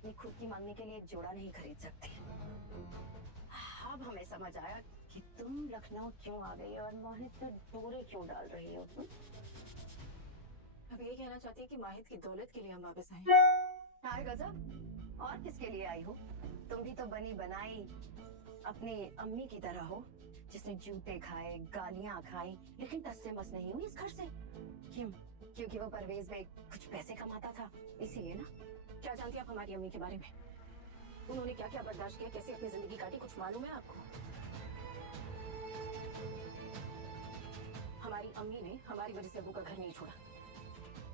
अपनी खुद की मांगने के लिए एक जोड़ा नहीं खरीद सकती। अब हमें समझ आया कि तुम लखनऊ क्यों आ गई और मोहित से दूरी क्यों डाल रही हो तुम। अब ये कहना चाहती है कि माहिद की दौलत के लिए हम वापस आए हैं। हाय गजब, और किसके लिए आई हो? तुम भी तो बनी बनाई अपनी अम्मी की तरह हो, जिसने जूते खाए, गालियां खाई, लेकिन टस से मस नहीं हुई इस घर से। क्यों? क्योंकि वो परवेज में कुछ पैसे कमाता था, इसीलिए ना। क्या जानती है आप हमारी अम्मी के बारे में? उन्होंने क्या क्या बर्दाश्त किया, कैसे अपनी जिंदगी काटी, कुछ मालूम है आपको? हमारी अम्मी ने हमारी वजह से अब्बू का घर नहीं छोड़ा।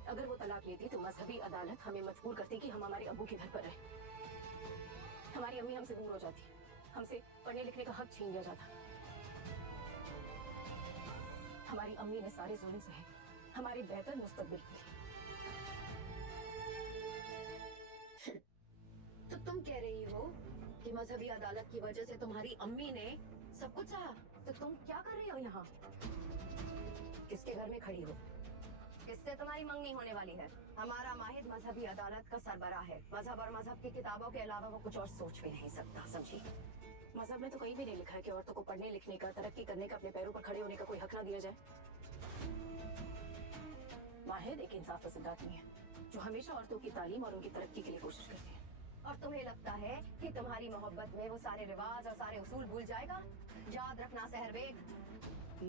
अगर वो तलाक लेती तो मजहबी अदालत हमें मजबूर करती कि हम हमारे अब्बू के घर पर रहे। हमारी अम्मी हमसे दूर हो जाती, हमसे पढ़ने लिखने का हक छीन लिया जाता। हमारी अम्मी ने सारे जुल्म सहे हमारे बेहतर मुस्तकबिल के लिए। तो तुम कह रही हो कि मजहबी अदालत की वजह से तुम्हारी अम्मी ने सब कुछ सहा, तो तुम क्या कर रही हो यहाँ? किसके घर में खड़ी हो? किससे तुम्हारी मंगनी होने वाली है? हमारा माहिद मजहबी अदालत का सरबराह है। मजहब और मजहब की किताबों के अलावा वो कुछ और सोच भी नहीं सकता, समझी? मजहब में तो कहीं भी नहीं लिखा है कि औरतों को पढ़ने लिखने का, तरक्की करने का, अपने पैरों पर खड़े होने का कोई हक ना दिया जाए। माहिद एक इंसाफ पसंद आदमी है जो हमेशा औरतों की तालीम और उनकी तरक्की के लिए कोशिश करते हैं। और तुम्हें लगता है कि तुम्हारी मोहब्बत में वो सारे रिवाज और सारे उसूल भूल जाएगा? याद रखना सहरबेग,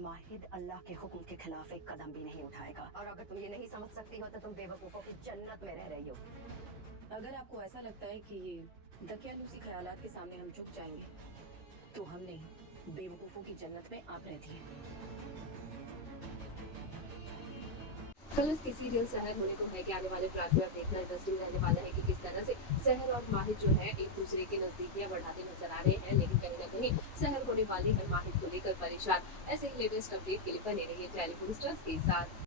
माहिद अल्लाह के हुक्म के खिलाफ एक कदम भी नहीं उठाएगा। और अगर तुम ये नहीं समझ सकती हो तो तुम बेवकूफों की जन्नत में रह रही हो। अगर आपको ऐसा लगता है कि ये दकियानूसी ख्यालात के सामने हम झुक जाएंगे, तो हम नहीं, बेवकूफों की जन्नत में आप रहती हैं। कलर्स की सीरियल सहर होने को है कि आने वाले ट्रैक में अब देखना इंटरेस्टिंग रहने वाला है कि किस तरह से सहर और माहिद जो है एक दूसरे के नजदीकियां बढ़ाते नजर आ रहे हैं, लेकिन कहीं ना कहीं सहर होने वाली है माहिद को लेकर परेशान। ऐसे ही लेटेस्ट अपडेट के लिए बने रहिए टेलीफोन स्टार्स के साथ।